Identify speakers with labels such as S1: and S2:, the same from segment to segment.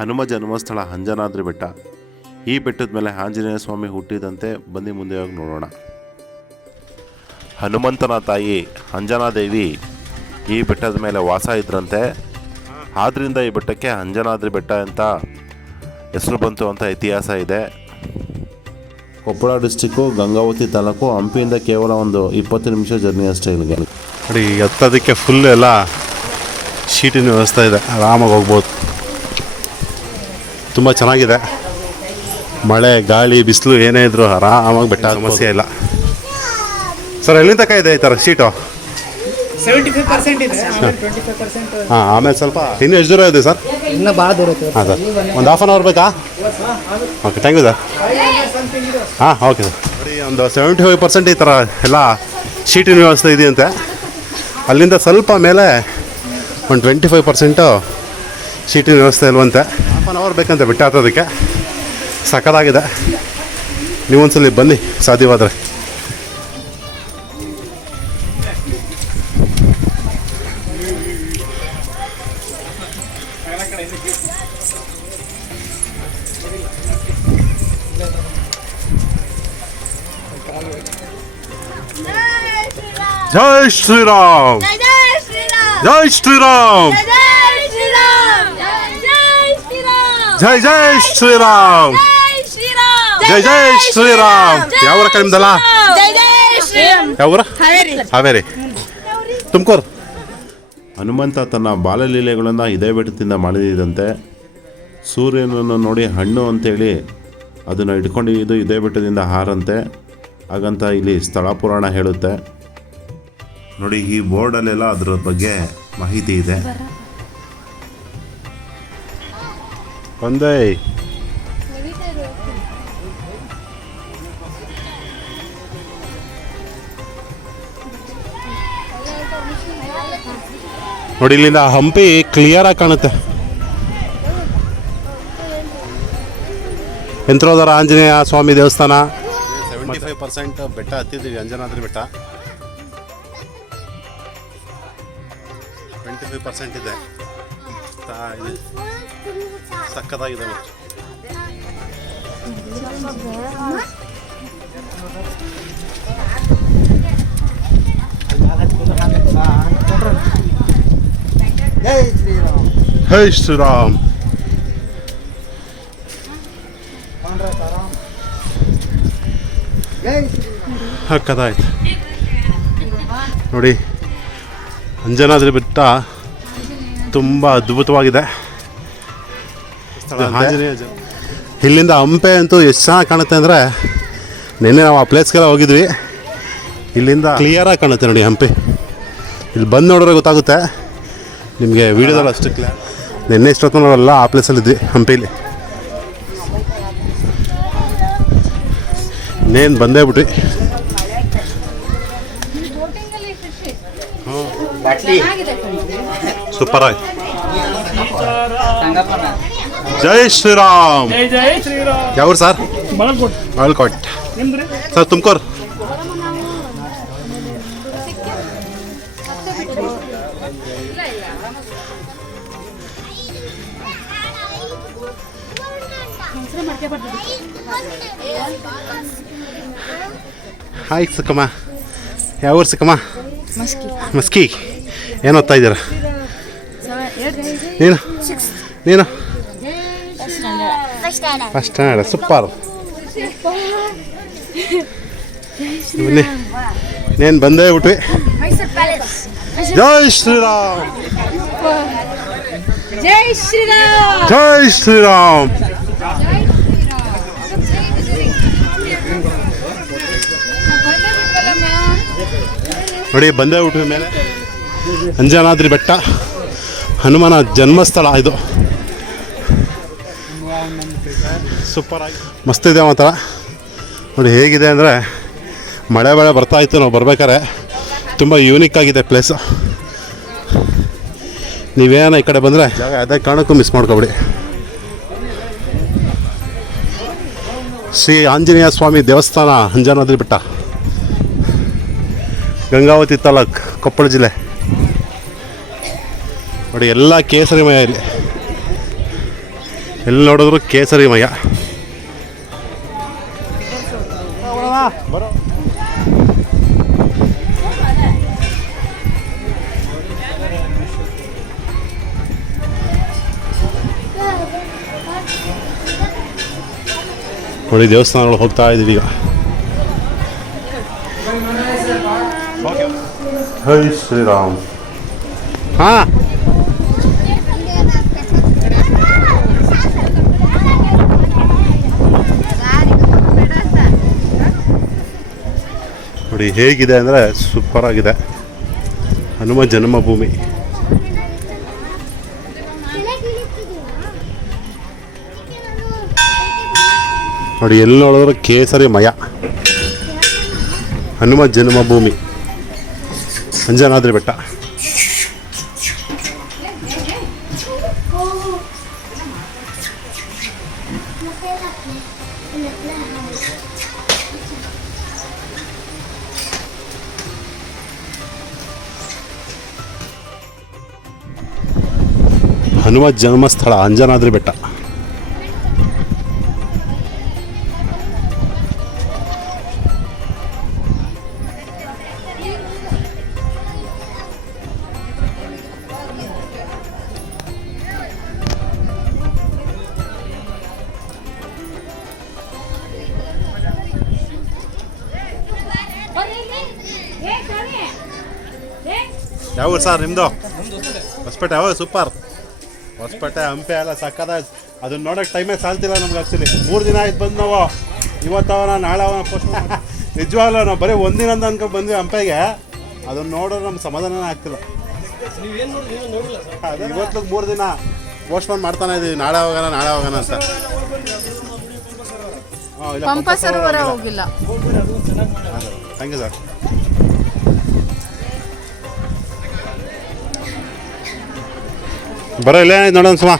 S1: ಹನುಮ ಜನ್ಮಸ್ಥಳ ಅಂಜನಾದ್ರಿ ಬೆಟ್ಟ. ಈ ಬೆಟ್ಟದ ಮೇಲೆ ಆಂಜನೇಯ ಸ್ವಾಮಿ ಹುಟ್ಟಿದಂತೆ ಬನ್ನಿ ಮುಂದೆ ಹೋಗಿ ನೋಡೋಣ. ಹನುಮಂತನ ತಾಯಿ ಅಂಜನಾದೇವಿ ಈ ಬೆಟ್ಟದ ಮೇಲೆ ವಾಸ ಇದ್ರಂತೆ. ಆದ್ದರಿಂದ ಈ ಬೆಟ್ಟಕ್ಕೆ ಅಂಜನಾದ್ರಿ ಬೆಟ್ಟ ಅಂತ ಹೆಸರು ಬಂತು ಅಂತ ಇತಿಹಾಸ ಇದೆ. ಕೊಪ್ಪಳ ಡಿಸ್ಟಿಕ್ಕು, ಗಂಗಾವತಿ ತಾಲೂಕು, ಹಂಪಿಯಿಂದ ಕೇವಲ ಒಂದು ಇಪ್ಪತ್ತು ನಿಮಿಷ ಜರ್ನಿ ಅಷ್ಟೇ ಇಲ್ಲಿಗೆ.
S2: ನೋಡಿ ಹತ್ತೋದಕ್ಕೆ ಫುಲ್ ಎಲ್ಲ ಶೀಟಿನ ವ್ಯವಸ್ಥೆ ಇದೆ. ಆರಾಮಾಗಿ ಹೋಗ್ಬೋದು. ತುಂಬ ಚೆನ್ನಾಗಿದೆ. ಮಳೆ ಗಾಳಿ ಬಿಸಿಲು ಏನೇ ಇದ್ರು ಆರಾಮಾಗಿ ಬೆಟ್ಟ ಸಮಸ್ಯೆ ಇಲ್ಲ. ಸರ್ ಎಲ್ಲಿ ತನಕ ಇದೆ ಈ ಥರ ಶೀಟು? ಹಾಂ ಆಮೇಲೆ ಸ್ವಲ್ಪ ಇನ್ನೂ ಎಷ್ಟು ದೂರ ಇದೆ ಸರ್?
S3: ಇನ್ನೂ ಭಾಳ ದೂರ
S2: ಹಾಂ ಸರ್. ಒಂದು ಹಾಫ್ ಆನ್ ಅವರ್ ಬೇಕಾ? Okay thank you sir. ಹಾಂ ಓಕೆ ಸರ್. ನೋಡಿ ಒಂದು ಸೆವೆಂಟಿ ಫೈವ್ ಪರ್ಸೆಂಟ್ ಈ ಥರ ಎಲ್ಲ ಶೀಟಿನ ವ್ಯವಸ್ಥೆ ಇದೆಯಂತೆ. ಅಲ್ಲಿಂದ ಸ್ವಲ್ಪ ಮೇಲೆ ಒಂದು ಟ್ವೆಂಟಿ ಫೈವ್ ಪರ್ಸೆಂಟು ಶೀಟಿನ ವ್ಯವಸ್ಥೆ ಇಲ್ವಂತೆ. ಹಾಫ್ ಆನ್ ಅವರ್ ಬೇಕಂತೆ ಬಿಟ್ಟು ಹತ್ತೋದಕ್ಕೆ. ಸಕಲಾಗಿದೆ. ನೀವೊಂದ್ಸಲಿ ಬನ್ನಿ ಸಾಧ್ಯವಾದರೆ. ಜೈ ಶ್ರೀರಾಮ್.
S4: ಜೈ ಶ್ರೀರಾಮ್.
S2: ಜೈ ಶ್ರೀರಾಮ್.
S4: ಜೈ ಜೈ ಶ್ರೀರಾಮ್.
S2: ಜೈ ಜೈ ಶ್ರೀರಾಮ್. ಯಾವ ಊರ ನಿಮ್ದಲ್ಲ?
S4: ಜೈ ಜೈ ಶ್ರೀರಾಮ್.
S2: ಯಾವ ಊರ
S4: ಹಾವೇರಿ.
S2: ಹಾವೇರಿ ತುಮಕೂರು.
S1: ಹನುಮಂತ ತನ್ನ ಬಾಲಲೀಲೆಗಳನ್ನು ಇದೇ ಬೆಟ್ಟದಿಂದ ಮಾಡಿದಂತೆ ಸೂರ್ಯನನ್ನು ನೋಡಿ ಹಣ್ಣು ಅಂತೇಳಿ ಅದನ್ನು ಇಟ್ಕೊಂಡು ಇದು ಇದೇ ಬೆಟ್ಟದಿಂದ ಹಾರಂತೆ. ಹಾಗಂತ ಇಲ್ಲಿ ಸ್ಥಳ ಪುರಾಣ ಹೇಳುತ್ತೆ. ನೋಡಿ ಈ ಬೋರ್ಡಲ್ಲೆಲ್ಲ ಅದರ ಬಗ್ಗೆ ಮಾಹಿತಿ ಇದೆ.
S2: ಒಂದೇ ನೋಡಿ, ಇಲ್ಲಿಂದ ಹಂಪಿ ಕ್ಲಿಯರ್ ಆಗಿ ಕಾಣುತ್ತೆ. ಯಂತ್ರೋದರ ಆಂಜನೇಯ ಸ್ವಾಮಿ ದೇವಸ್ಥಾನ? ಸೆವೆಂಟಿ ಫೈವ್ ಪರ್ಸೆಂಟ್ ಬೆಟ್ಟ ಹತ್ತಿದ್ದೀವಿ, ಅಂಜನಾದ್ರಿ ಬೆಟ್ಟ. ಟ್ವೆಂಟಿ ಫೈವ್ ಪರ್ಸೆಂಟ್ ಇದೆ. ಇದು ಸಕ್ಕತ್ತಾಗಿದೆ ಮತ್ತೆ.
S3: ಜೈ ಶ್ರೀರಾಮ್
S2: ಜೈ ಶ್ರೀರಾಮ್
S3: ಜೈ ಶ್ರೀರಾಮ್
S2: ಸಕ್ಕತ್ತಾಯ್ತು ನೋಡಿ ಅಂಜನಾದ್ರಿ ಬೆಟ್ಟ ತುಂಬ ಅದ್ಭುತವಾಗಿದೆ. ಇಲ್ಲಿಂದ ಹಂಪೆ ಅಂತೂ ಎಷ್ಟು ಚೆನ್ನಾಗಿ ಕಾಣುತ್ತೆ ಅಂದರೆ ನಿನ್ನೆ ನಾವು ಆ ಪ್ಲೇಸ್ಗೆಲ್ಲ ಹೋಗಿದ್ವಿ. ಇಲ್ಲಿಂದ ಕ್ಲಿಯರಾಗಿ ಕಾಣುತ್ತೆ ನೋಡಿ ಹಂಪೆ. ಇಲ್ಲಿ ಬಂದು ನೋಡಿದ್ರೆ ಗೊತ್ತಾಗುತ್ತೆ. ನಿಮಗೆ ವೀಡಿಯೋದಲ್ಲಿ ಅಷ್ಟು ಕ್ಲಿಯರ್ ನಿನ್ನೆ ಇಷ್ಟೊತ್ತು ನಾವೆಲ್ಲ ಆ ಪ್ಲೇಸಲ್ಲಿದ್ವಿ ಹಂಪಿಲಿ. ಇನ್ನೇನು ಬಂದೇ ಬಿಟ್ವಿ. ಸೂಪರ್ ಆಯ್ತು. ಜೈ ಶ್ರೀರಾಮ್.
S3: ಜೈ ಜೈ ಶ್ರೀರಾಮ್.
S2: ಯಾವ ಸರ್?
S3: ನಿಮ್ದ್ರಿ?
S2: ಸರ್ ತುಮಕೂರು. ಹಾಯ್ ಸಿಕ್ಕಮ್ಮ ಯಾವ ಊರು ಸಿಕ್ಕಮ್ಮ? ಮಸ್ಕಿ. ಏನು ಓದ್ತಾ ಇದ್ದೀರಾ? ನೀನು? ನೀನು? ಫಸ್ಟ್ ಸ್ಟ್ಯಾಂಡರ್ಡ್ ಸೂಪರ್ ಬನ್ನಿ. ಇನ್ನೇನು ಬಂದೇ ಬಿಟ್ವಿ ಜೈ ಶ್ರೀರಾಮ್.
S4: ಜೈ ಶ್ರೀರಾಮ್.
S2: ಜೈ ಶ್ರೀರಾಮ್. ನೋಡಿ, ಬಂದೇ ಹುಟ್ಟಿದ ಮೇಲೆ ಅಂಜನಾದ್ರಿ ಬೆಟ್ಟ, ಹನುಮನ ಜನ್ಮಸ್ಥಳ ಇದು. ಸೂಪರ್ ಮಸ್ತ್ ಇದೆ ಮಾತ್ರ. ನೋಡಿ, ಹೇಗಿದೆ ಅಂದರೆ ಮಳೆ ಮಳೆ ಬರ್ತಾ ಇತ್ತು, ನಾವು ಬರ್ಬೇಕಾದ್ರೆ ತುಂಬ ಯೂನಿಕ್ ಆಗಿದೆ ಪ್ಲೇಸ್ ನೀವೇನ ಈ ಕಡೆ ಬಂದರೆ ಅದೇ ಕಾರಣಕ್ಕೂ ಮಿಸ್ ಮಾಡ್ಕೊಬಿಡಿ. ಶ್ರೀ ಆಂಜನೇಯ ಸ್ವಾಮಿ ದೇವಸ್ಥಾನ, ಅಂಜನಾದ್ರಿ ಬೆಟ್ಟ. ಗಂಗಾವತಿ ತಾಲೂಕ್ ಕೊಪ್ಪಳ ಜಿಲ್ಲೆ. ನೋಡಿ, ಎಲ್ಲ ಕೇಸರಿಮಯ ಇಲ್ಲಿ. ಎಲ್ಲಿ ನೋಡಿದ್ರು ಕೇಸರಿ ಮಯ. ನೋಡಿ, ದೇವಸ್ಥಾನಗಳು ಹೋಗ್ತಾ ಇದ್ದೀವಿ ಈಗ. ಹೈ ಶ್ರೀರಾಮ್ ಹಾಂ ನೋಡಿ ಹೇಗಿದೆ ಅಂದರೆ ಸೂಪರ್ ಆಗಿದೆ. ಹನುಮ ಜನ್ಮಭೂಮಿ. ನೋಡಿ ಎಲ್ಲಿ ನೋಡಿದ್ರು ಕೇಸರಿ ಮಯ. ಹನುಮ ಜನ್ಮಭೂಮಿ. ಅಂಜನಾದ್ರಿ ಬೆಟ್ಟ. ಹನುಮ ಜನ್ಮಸ್ಥಳ ಅಂಜನಾದ್ರಿ ಬೆಟ್ಟ. ಯಾವ ಸರ್ ನಿಮ್ಮದು ಹೊಸಪೇಟೆ ಯಾವ ಸೂಪರ್. ಹೊಸಪೇಟೆ ಹಂಪೆ ಎಲ್ಲ ಸಕ್ಕದ ಅದನ್ನ ನೋಡೋಕೆ ಟೈಮೇ ಸಾಲ್ತಿಲ್ಲ ನಮ್ಗೆ ಆಕ್ಚುಲಿ ಮೂರು ದಿನ ಆಯ್ತು ಬಂದು ನಾವು. ಇವತ್ತವನ ನಾಳೆ ಅವನ ಪೋಸ್ಟ್ ನಿಜವಾಗ್ಲೂ ನಾವು ಬರೀ ಒಂದಿನ ಅಂತ ಅನ್ಕೊಂಡು ಬಂದ್ವಿ ಹಂಪೆಗೆ. ಅದನ್ನ ನೋಡೋರು ನಮ್ಗೆ ಸಮಾಧಾನನೇ ಆಗ್ತಿಲ್ಲ. ಇವತ್ತು ಮೂರು ದಿನ ಪೋಸ್ಟ್ಪೋನ್ ಮಾಡ್ತಾನೆ ಇದೀವಿ. ನಾಳೆ ಹೋಗೋಣ ನಾಳೆ ಹೋಗೋಣ ಅಂತ. ಹಾಂ, ಇಲ್ಲ,
S5: ಪಂಪ ಸರೋವರ ಹೋಗಿಲ್ಲ.
S2: ಥ್ಯಾಂಕ್ ಯು ಸರ್ ಬರೋ ಇಲ್ಲೇ ನೋಡೋಣ ಸುಮಾ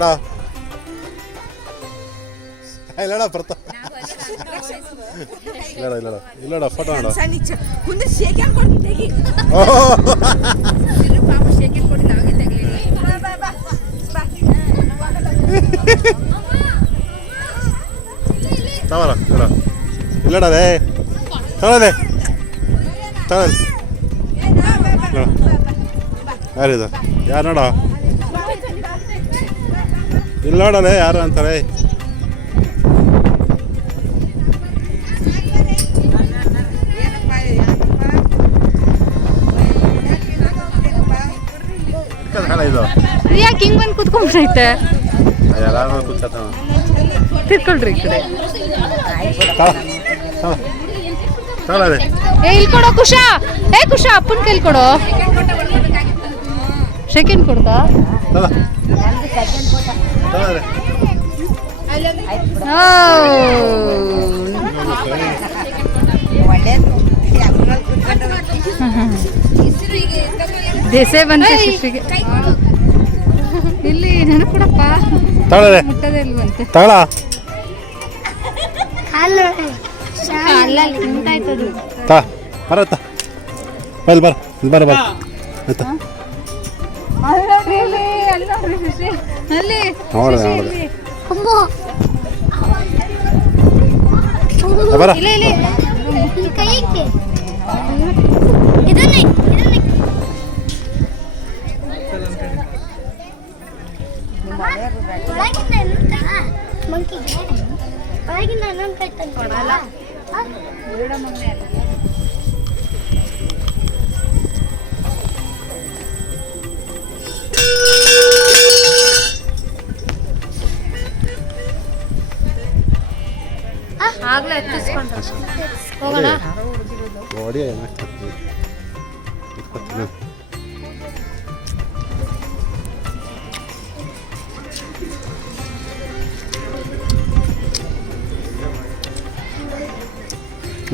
S2: എടാ. ഇല്ലടാ ഇല്ലടാ ഇല്ലടാ. ഇല്ലടാ ഇല്ലടാ. ಇಲ್ಲಿ ಯಾರು ಅಂತಾರೆ? ಇದು?
S5: ಯಾಕೆ ಹಿಂಗ್ ಬಂದು ಕುತ್ಕೊಂಡ್ಬಿಟ್ಟೈತೆ ತಿರ್ಕೊಳ್ರಿ ಈ ಕಡೆ.
S2: ತಗೊಳ್ಳದೆ
S5: ಏ ಇಲ್ಲಿ ಕೊಡೋ ಕುಶಾ. ಏ ಕುಶಾ ಅಪ್ಪನ ಕೈಲಿ ಕೊಡೋ. ಸೆಕೆಂಡ್ ಕೊಡ್ತಾ? ದೆಸೆ ಬಂತು ಶಿಶಿಗೆ ಇಲ್ಲಿ ನನಗೆ ಕೊಡಪ್ಪ
S2: ತಗೊಳ್ಳದೆ
S5: ಮುಟ್ಟದೇ ಇಲ್ವಂತೆ
S2: ತಗೊಳ.
S5: ಅಲ್ಲಲ್ಲಿ ನಿಂತಾಯ್ತದು
S2: ತಾ ಬರತ್ತ ಬಲ್ ಬರ್ ಬರ್ ಬರ ಬರ್ ಆಯ್ತಾ? ಬರ.
S5: ಇಲ್ಲ ಕೈ
S4: ಇದನ್ನೇ ಇದನ್ನೇ. ಒಳಗಿಂದ ಎನ್ನುತ್ತಾ? ಮಂಕಿಗೆ ಒಳಗಿಂದ
S5: ಆಗ್ಲೇ ಎತ್ತಿಸ್ಕೊಂಡ್ರೆ. ಹೋಗೋಣ?
S2: ನೋಡಿ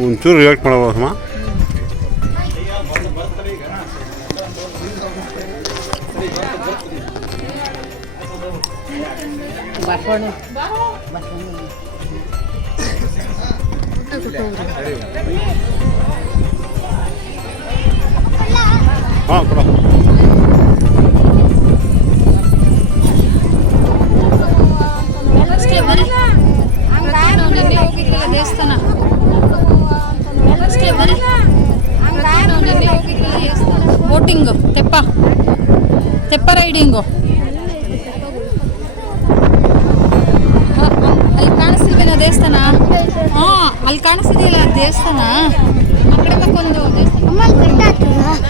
S2: ಒಂಚೂರು ರಿಯಾಕ್ಟ್ ಮಾಡಬಹುದಮ್ಮ
S5: ಬರ್ಕೊಂಡು ದೇವಸ್ಥಾನ ಬೋಟಿಂಗು ತೆಪ್ಪ ತೆಪ್ಪ ರೈಡಿಂಗು ದೇವಸ್ಥಾನ? ಆ ಕಡೆ ಪಕ್ಕ ದೇವಸ್ಥಾನ.